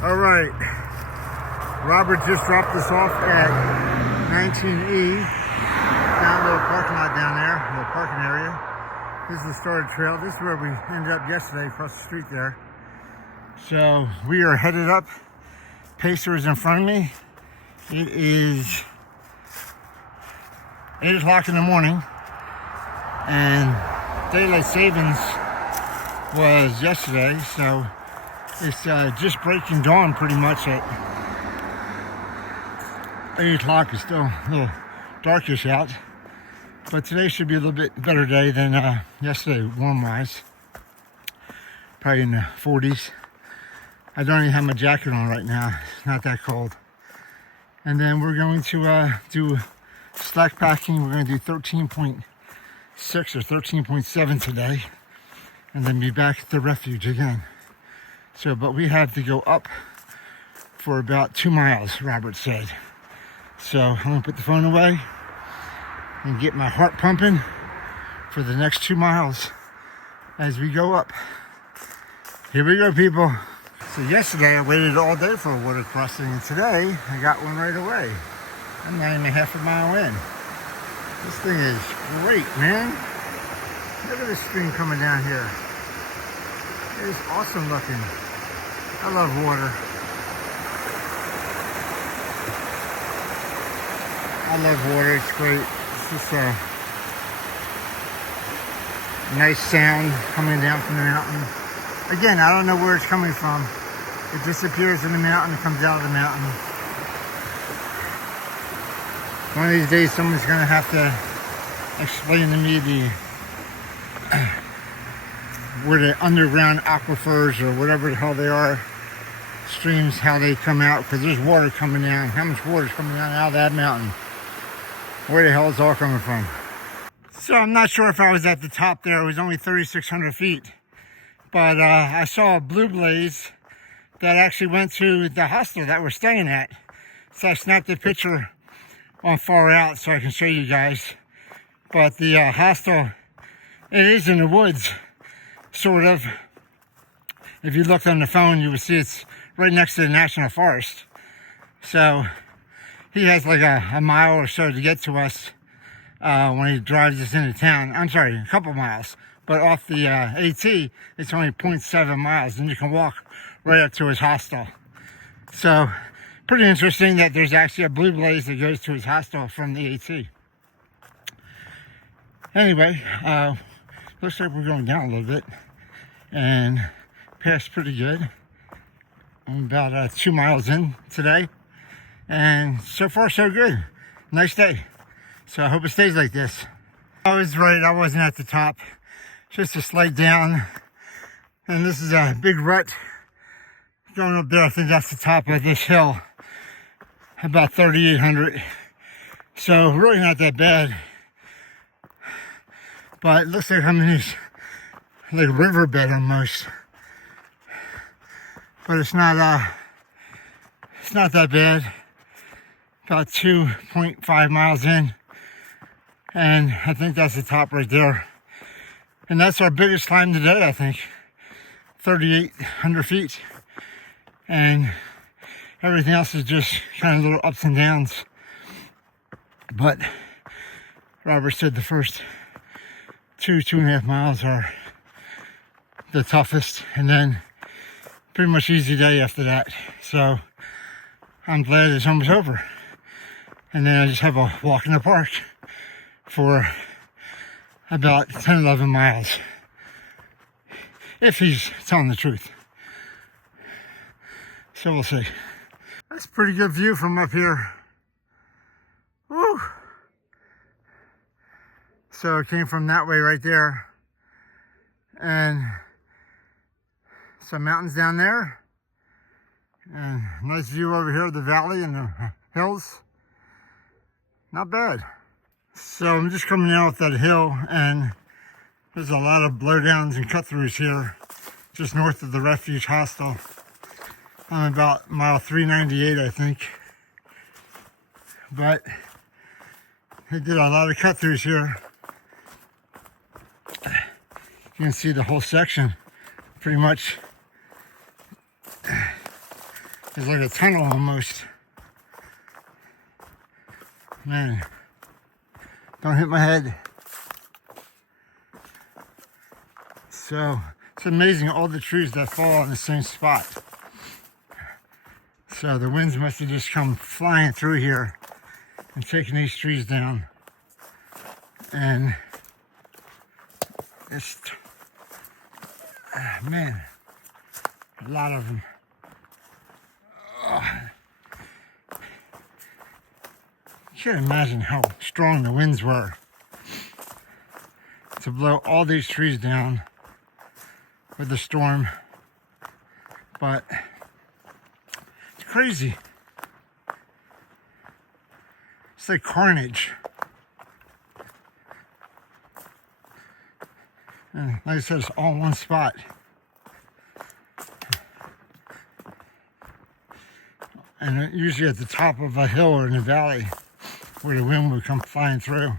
All right, Robert just dropped us off at 19E, down a little parking lot down there, a little parking area. This is the started trail. This is where we ended up yesterday, across the street there. So we are headed up. Pacer is in front of me. It is 8 o'clock in the morning, and daylight savings was yesterday, so it's just breaking dawn pretty much at 8 o'clock. It's still a little darkish out, but today should be a little bit better day than yesterday, warm-wise. Probably in the 40s. I don't even have my jacket on right now. It's not that cold. And then we're going to do slackpacking. We're going to do 13.6 or 13.7 today, and then be back at the refuge again. So, but we have to go up for about 2 miles, Robert said. So I'm gonna put the phone away and get my heart pumping for the next 2 miles as we go up. Here we go, people. So yesterday I waited all day for a water crossing, and today I got one right away. I'm not even half a mile in. This thing is great, man. Look at this stream coming down here. It is awesome looking. I love water. I love water, it's great. It's just a nice sound coming down from the mountain. Again, I don't know where it's coming from. It disappears in the mountain, it comes out of the mountain. One of these days someone's gonna have to explain to me where the underground aquifers or whatever the hell they are, streams, how they come out, because there's water coming down. How much water is coming down out of that mountain? Where the hell is it all coming from? So I'm not sure if I was at the top there. It was only 3,600 feet. But I saw a blue blaze that actually went to the hostel that we're staying at. So I snapped a picture on far out so I can show you guys. But the hostel, it is in the woods, sort of. If you looked on the phone, you would see it's right next to the national forest. So he has like a mile or so to get to us when he drives us into town. I'm sorry, a couple miles. But off the AT, it's only 0.7 miles, and you can walk right up to his hostel. So pretty interesting that there's actually a blue blaze that goes to his hostel from the AT. Anyway, looks like we're going down a little bit, and pass pretty good. I'm about 2 miles in today, and so far so good. Nice day. So I hope it stays like this. I was right, I wasn't at the top. Just a slight down, and this is a big rut going up there. I think that's the top of this hill, about 3,800. So really not that bad, but it looks like I'm in this like riverbed almost. But it's not that bad. About 2.5 miles in, and I think that's the top right there. And that's our biggest climb today, I think. 3,800 feet. And everything else is just kind of little ups and downs. But Robert said the first 2.5 miles are the toughest. And then pretty much easy day after that. So I'm glad it's almost over. And then I just have a walk in the park for about 10, 11 miles, if he's telling the truth. So we'll see. That's a pretty good view from up here. Woo! So it came from that way right there, and some mountains down there, and nice view over here of the valley and the hills. Not bad. So I'm just coming out that hill, and there's a lot of blowdowns and cut-throughs here, just north of the Refuge Hostel. I'm about mile 398, I think. But they did a lot of cut-throughs here. You can see the whole section pretty much It's like a tunnel almost. Man, don't hit my head. So it's amazing all the trees that fall in the same spot. So the winds must have just come flying through here and taken these trees down. And it's, man, a lot of them. You can't imagine how strong the winds were to blow all these trees down with the storm. But it's crazy. It's like carnage. And like I said, it's all in one spot. And usually at the top of a hill or in a valley where the wind would come flying through.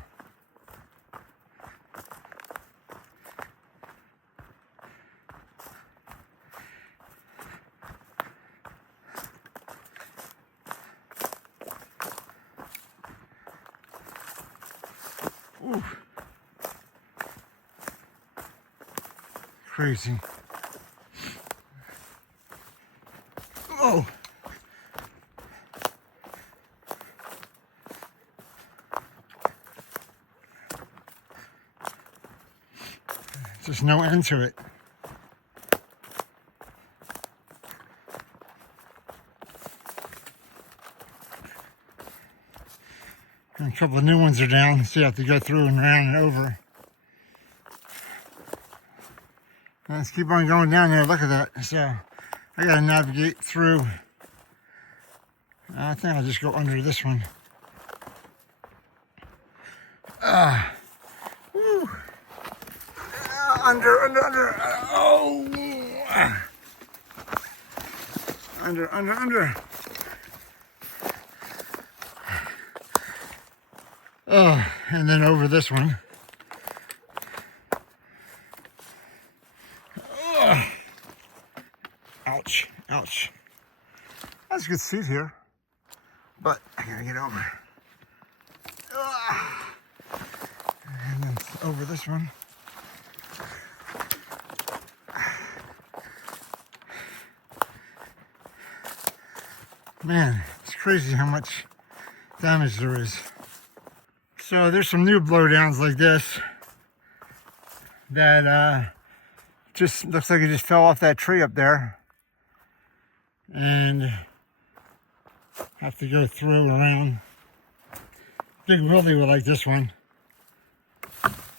Ooh. Crazy. Oh. There's no end to it. And a couple of new ones are down, so you have to go through and around and over. Let's keep on going down there. Look at that. So I gotta navigate through. I think I'll just go under this one. Woo. Under. Oh. Under. Oh, and then over this one. Oh. Ouch. That's a good seat here, but I gotta get over. And then over this one. Man, it's crazy how much damage there is. So there's some new blowdowns like this that just looks like it just fell off that tree up there. And have to go through around. Big Willie would like this one.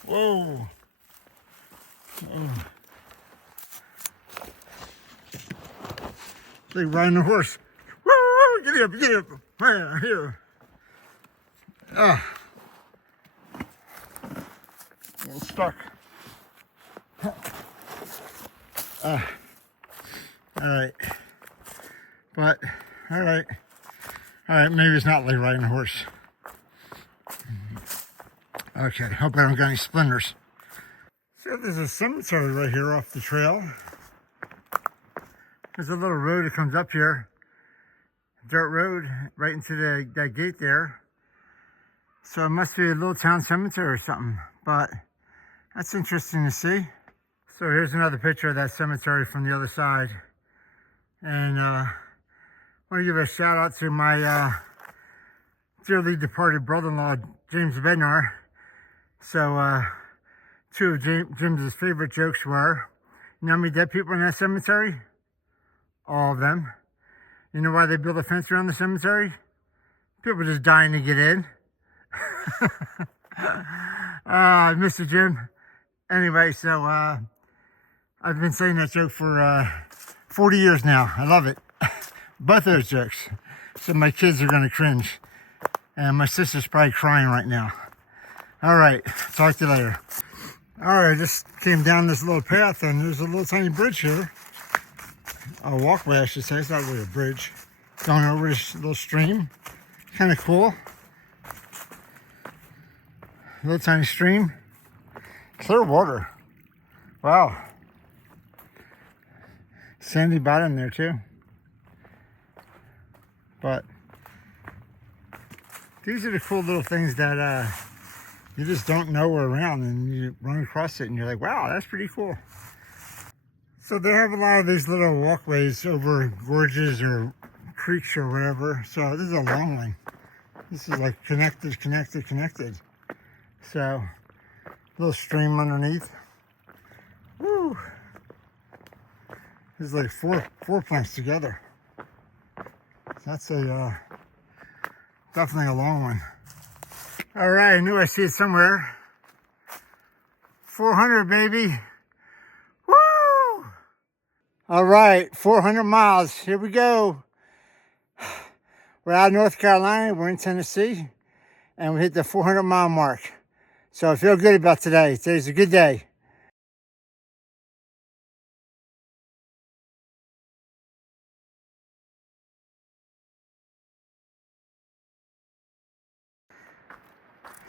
Whoa. Big riding a horse. Woo! Get up. Here. Getting stuck. Alright. But, alright, maybe it's not like riding a horse. Okay, hope I don't got any splinters. So there's a cemetery right here off the trail. There's a little road that comes up here. Dirt road, right into that gate there. So it must be a little town cemetery or something, but that's interesting to see. So here's another picture of that cemetery from the other side. And I want to give a shout out to my dearly departed brother-in-law, James Bednar. So two of Jim's favorite jokes were, you know how many dead people in that cemetery? All of them. You know why they built a fence around the cemetery? People just dying to get in. I miss you, Jim. Anyway, so I've been saying that joke for 40 years now. I love it. Both those jokes. So my kids are going to cringe. And my sister's probably crying right now. All right. Talk to you later. All right. I just came down this little path and there's a little tiny bridge here. A walkway, I should say. It's not really a bridge. Going over this little stream. Kind of cool. A little tiny stream. Clear water. Wow. Sandy bottom there too. But these are the cool little things that you just don't know are around, and you run across it and you're like, wow, that's pretty cool. So they have a lot of these little walkways over gorges or creeks or whatever. So this is a long one. This is like connected. So little stream underneath. Woo! There's like four planks together. That's a definitely a long one. All right, I knew I see it somewhere. 400, baby. Woo! All right, 400 miles. Here we go. We're out of North Carolina. We're in Tennessee, and we hit the 400-mile mark. So I feel good about today. Today's a good day.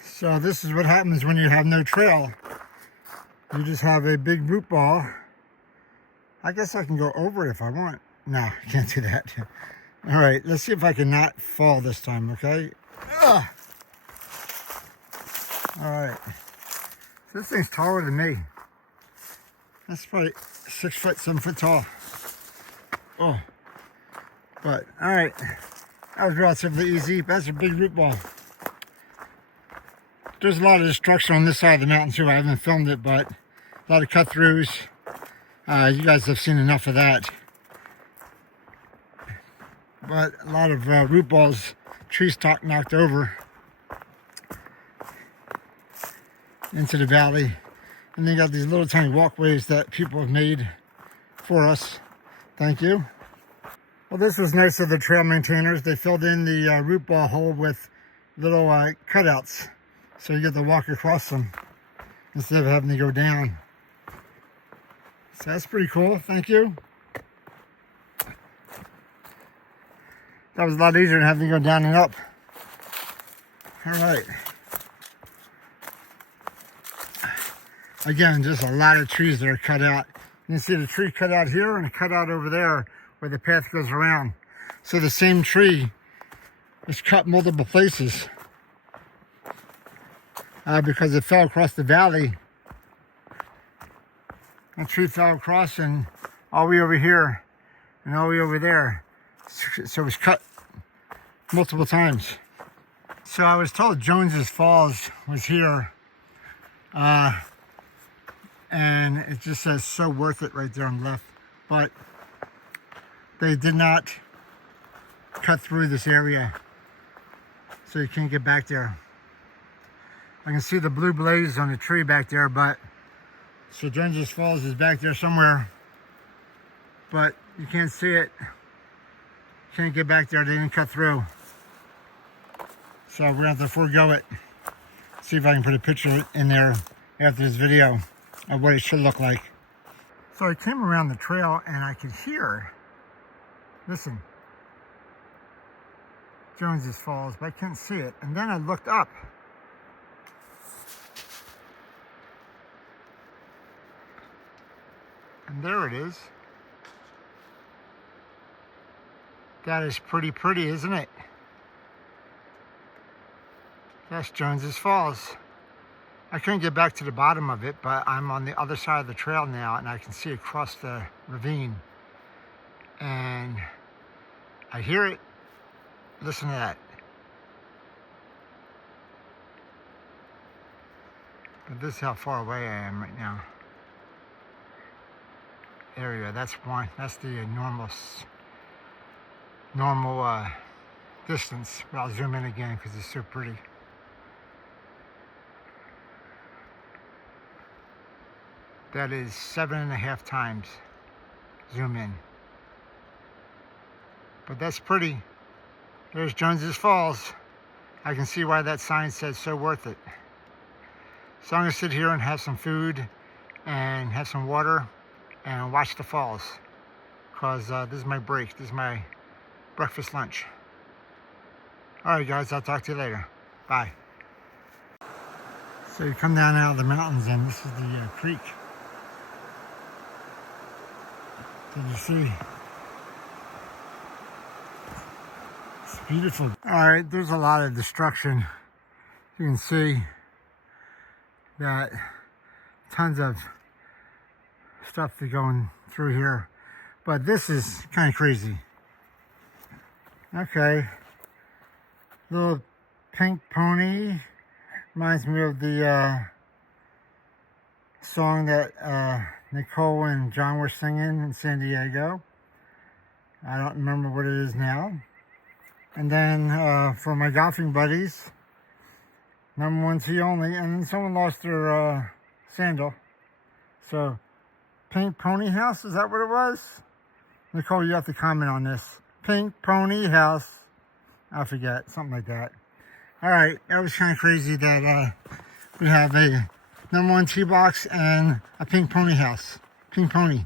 So this is what happens when you have no trail. You just have a big root ball. I guess I can go over it if I want. No, I can't do that. All right, let's see if I can not fall this time, okay? Ugh. All right. So this thing's taller than me. That's probably 6 foot, 7 foot tall. Oh. But, all right. That was relatively easy. That's a big root ball. There's a lot of destruction on this side of the mountain too. I haven't filmed it, but a lot of cut throughs. You guys have seen enough of that. But a lot of root balls, trees knocked over into the valley. And then you got these little tiny walkways that people have made for us. Thank you. Well, this was nice of the trail maintainers. They filled in the root ball hole with little cutouts, so you get to walk across them instead of having to go down. So that's pretty cool. Thank you. That was a lot easier than having to go down and up. All right. Again, just a lot of trees that are cut out. You can see the tree cut out here and a cut out over there where the path goes around. So the same tree is cut multiple places because it fell across the valley. That tree fell across and all the way over here and all the way over there. So it was cut multiple times. So I was told Jones's Falls was here. And it just says so worth it right there on the left. But they did not cut through this area, so you can't get back there. I can see the blue blaze on the tree back there, but so Jones's Falls is back there somewhere, but you can't see it. Can't get back there. They didn't cut through. So we're gonna have to forego it. See if I can put a picture in there after this video of what it should look like. So I came around the trail and I could hear, listen, Jones's Falls, but I couldn't see it. And then I looked up. And there it is. That is pretty, isn't it? That's Jones's Falls. I couldn't get back to the bottom of it, but I'm on the other side of the trail now and I can see across the ravine. And I hear it. Listen to that. But this is how far away I am right now. Area, that's one. That's the normal distance. But I'll zoom in again because it's so pretty. That is 7.5 times zoom in. But that's pretty. There's Jones's Falls. I can see why that sign says so worth it. So I'm gonna sit here and have some food and have some water and watch the falls. Cause this is my break. This is my breakfast lunch. All right guys, I'll talk to you later. Bye. So you come down out of the mountains and this is the creek. Did you see? beautiful. All right, there's a lot of destruction. You can see that tons of stuff to going through here, but this is kind of crazy. Okay, little pink pony reminds me of the song that Nicole and John were singing in San Diego. I don't remember what it is now. And then for my golfing buddies, number one tee only, and then someone lost their sandal. So, Pink Pony House, is that what it was? Nicole, you have to comment on this. Pink Pony House. I forget, something like that. All right, that was kind of crazy that we have a number one tee box and a Pink Pony House. Pink Pony.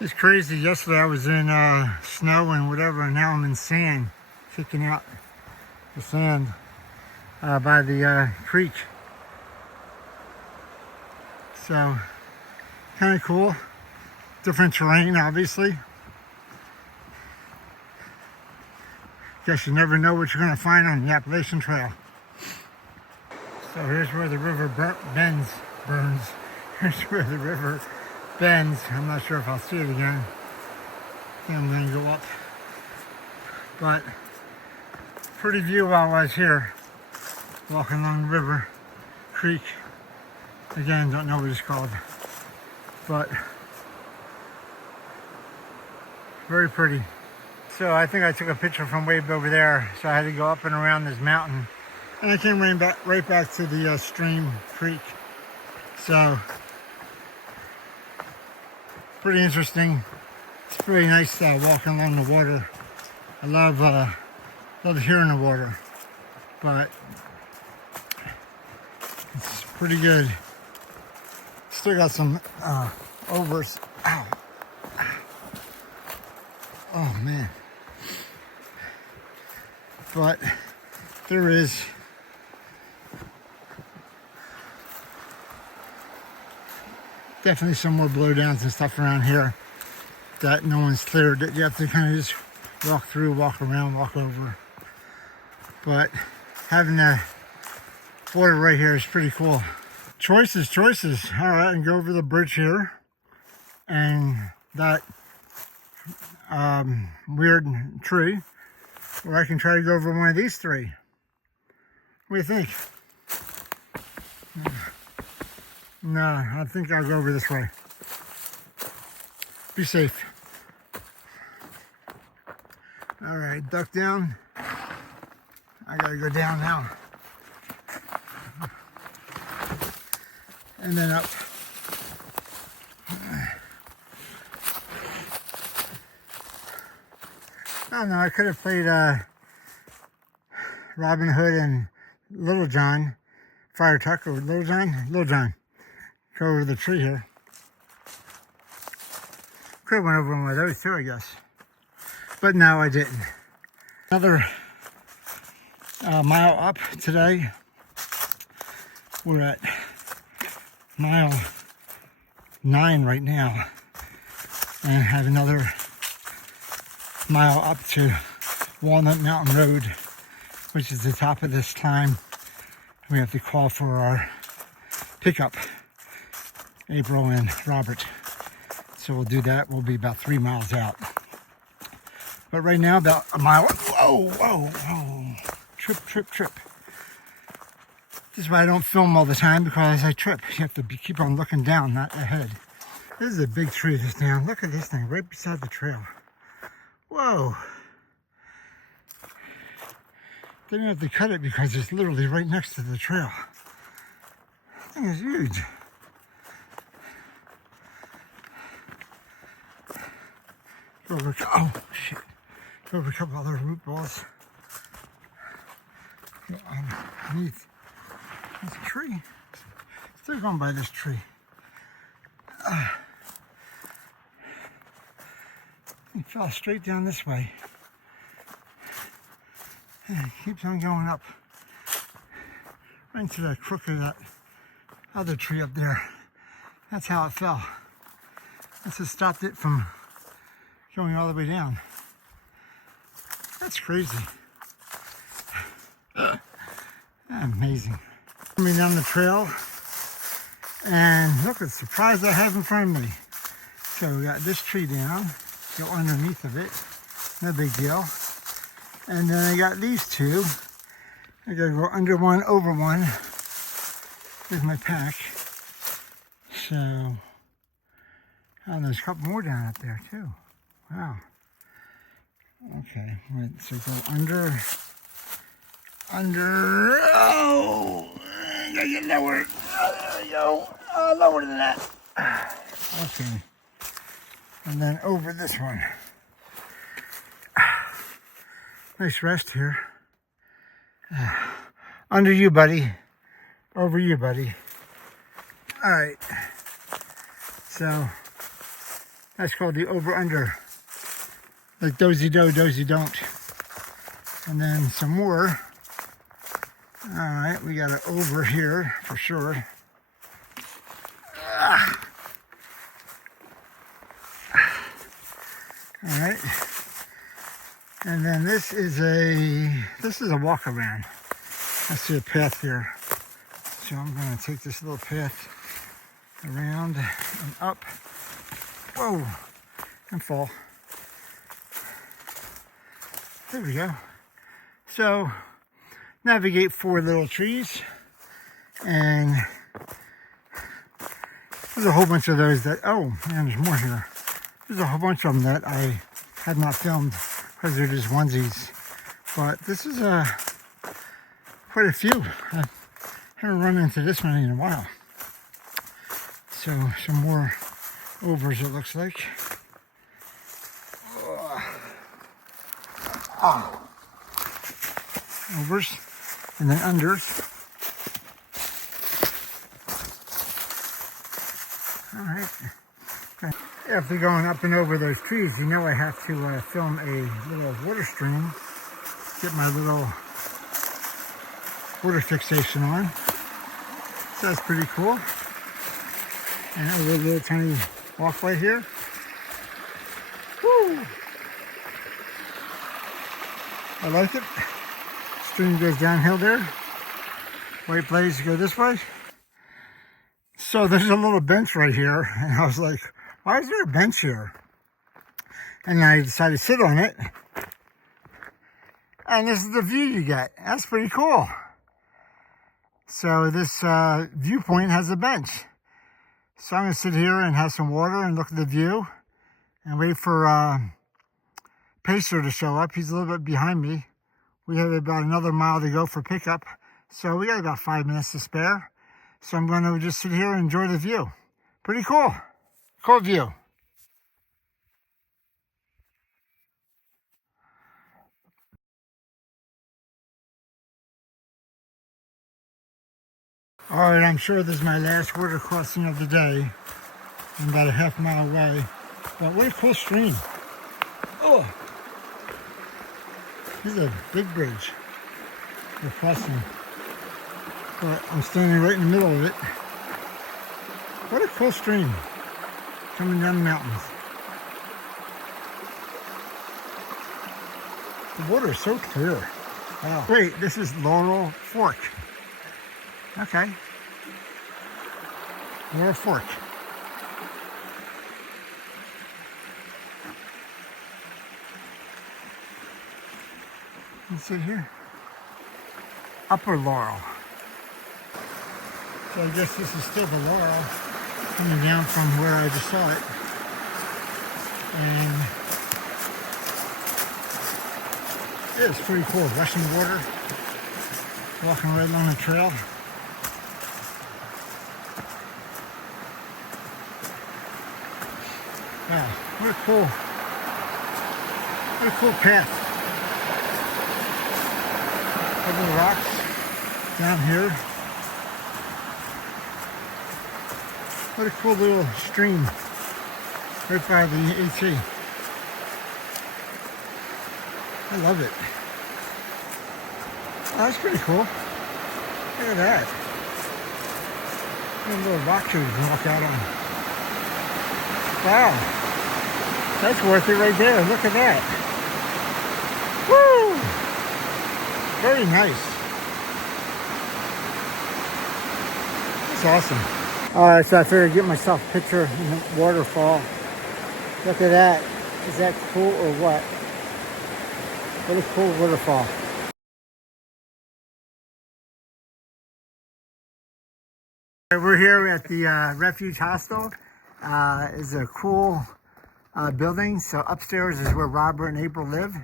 It's crazy. Yesterday I was in snow and whatever, and now I'm in sand, kicking out the sand by the creek. So, kind of cool. Different terrain, obviously. Guess you never know what you're going to find on the Appalachian Trail. So here's where the river burns. Here's where the river bends. I'm not sure if I'll see it again. I think I'm going to go up. But pretty view while I was here, walking along the river, creek. Again, don't know what it's called, but very pretty. So I think I took a picture from way over there, so I had to go up and around this mountain, and I came right back to the stream creek. So pretty interesting. It's really nice walking along the water. I love hearing the water, but it's pretty good. Still got some overs. Ow. Oh man. But there is definitely some more blowdowns and stuff around here that no one's cleared. That you have to kind of just walk through, walk around, walk over. But having the water right here is pretty cool. Choices. All right, I can go over the bridge here, and that weird tree, or I can try to go over one of these three. What do you think? No, I think I'll go over this way. Be safe. All right, duck down. I gotta go down now. And then up. I don't know, I could have played Robin Hood and Little John, Friar Tuck, or Little John. Go over the tree here. Could have went over one of those too, I guess. But no, I didn't. Another mile up today. We're at mile 9 right now, and have another mile up to Walnut Mountain Road, which is the top of this climb. We have to call for our pickup, April and Robert. So we'll do that. We'll be about 3 miles out. But right now, about a mile. Whoa. Trip. This is why I don't film all the time, because I trip. You have to keep on looking down, not ahead. This is a big tree just now. Look at this thing right beside the trail. Whoa. Didn't have to cut it because it's literally right next to the trail. That thing is huge. Go over, oh shit. Go over a couple other root balls. Go underneath. There's a tree. Still going by this tree. He fell straight down this way. And it keeps on going up. Right into that crook of that other tree up there. That's how it fell. This has stopped it from going all the way down. That's crazy. Amazing. Coming down the trail, and look at the surprise I have in front of me. So we got this tree down, go underneath of it, no big deal. And then I got these two. I gotta go under one, over one with my pack. So, and there's a couple more down up there too. Wow. Okay, right, so go under, oh, I gotta get lower. Oh, there we go. Oh, lower than that. Okay. And then over this one. Nice rest here. Under you, buddy. Over you, buddy. All right. So that's called the over-under. Like dozy-do, dozy-don't. And then some more. All right, we got it over here for sure. All right. And then this is a walk around. I see a path here. So I'm gonna take this little path around and up. Whoa, and fall. There we go. So navigate 4 little trees, and there's a whole bunch of those that, oh man, there's more here. There's a whole bunch of them that I had not filmed because they're just onesies. But this is quite a few. I haven't run into this many in a while. So some more overs it looks like. Overs and then unders. All right. Okay. After going up and over those trees, you know I have to film a little water stream, get my little water fixation on. So that's pretty cool. And over a little tiny walkway here. Woo! I like it. Stream goes downhill there. White blaze go this way. So there's a little bench right here, and I was like, why is there a bench here? And I decided to sit on it. And this is the view you get. That's pretty cool. So this viewpoint has a bench. So I'm gonna sit here and have some water and look at the view and wait for Pacer to show up. He's a little bit behind me. We have about another mile to go for pickup. So we got about 5 minutes to spare. So I'm gonna just sit here and enjoy the view. Pretty cool. Cool view. All right, I'm sure this is my last water crossing of the day. I'm about a half mile away. But what a cool stream. Oh, this is a big bridge we're crossing. But I'm standing right in the middle of it. What a cool stream coming down the mountains. The water is so clear. Wow. Wait, this is Laurel Fork. Okay. Laurel Fork. You see here? Upper Laurel. So I guess this is still the Laurel coming down from where I just saw it. And it's pretty cool. Rushing water. Walking right along the trail. Wow, what a cool path. Couple of rocks down here. What a cool little stream right by the AT. I love it. Oh, that's pretty cool. Look at that. There's a little rock tree you can walk out on. Wow. That's worth it right there. Look at that. Woo! Very nice. It's awesome. Alright, so I figured I'd get myself a picture in the waterfall. Look at that. Is that cool or what? What a cool waterfall. We're here at the Refuge Hostel. It's a cool building. So upstairs is where Robert and April live.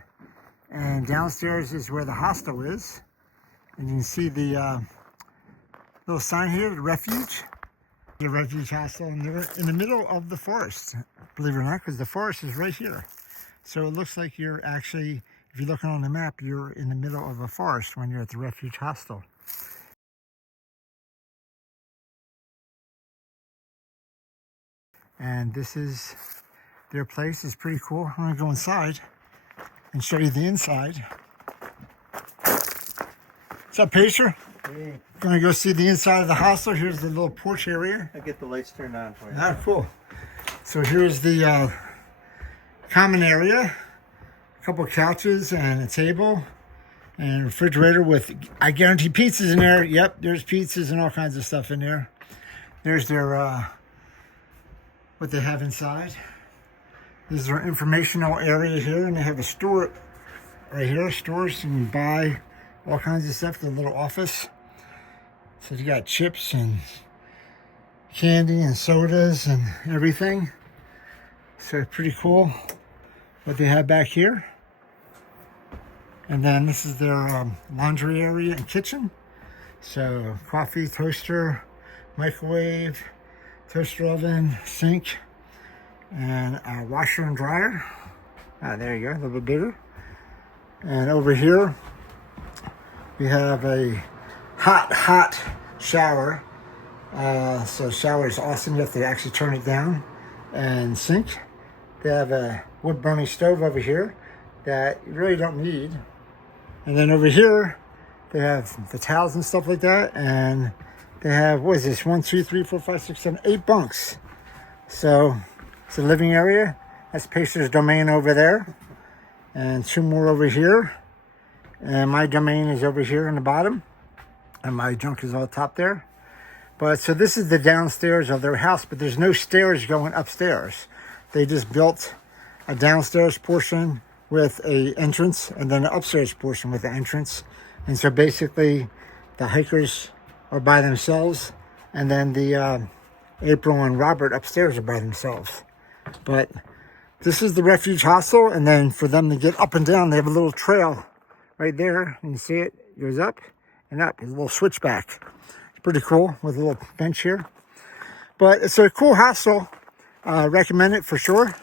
And downstairs is where the hostel is. And you can see the little sign here, the Refuge. The Refuge Hostel, and they're in the middle of the forest, believe it or not, because the forest is right here. So it looks like you're actually, if you're looking on the map, you're in the middle of a forest when you're at the Refuge Hostel. And this is their place. It's pretty cool. I'm gonna go inside and show you the inside. What's up, Pacer? Hey. Gonna go see the inside of the hostel. Here's the little porch area. I get the lights turned on for you. Ah, cool. So here's the common area. A couple of couches and a table and a refrigerator with, I guarantee, pizzas in there. Yep, there's pizzas and all kinds of stuff in there. There's their what they have inside. This is their informational area here, and they have a store right here. Stores, and you buy all kinds of stuff. The little office. So you got chips and candy and sodas and everything. So pretty cool what they have back here. And then this is their laundry area and kitchen. So coffee, toaster, microwave, toaster oven, sink, and a washer and dryer. There you go, a little bit bigger. And over here we have a hot shower. So shower is awesome. You have to actually turn it down. And sink. They have a wood burning stove over here that you really don't need. And then over here they have the towels and stuff like that. And they have, what is this, 1, 2, 3, 4, 5, 6, 7, 8 bunks. So it's a living area. That's Pacer's domain over there. And 2 more over here. And my domain is over here in the bottom. And my junk is all top there. But so this is the downstairs of their house, but there's no stairs going upstairs. They just built a downstairs portion with a entrance and then an upstairs portion with an entrance. And so basically the hikers are by themselves, and then the April and Robert upstairs are by themselves. But this is the Refuge Hostel, and then for them to get up and down, they have a little trail right there. And you see it goes up and up, a little switchback. It's pretty cool with a little bench here. But it's a cool hostel. Recommend it for sure.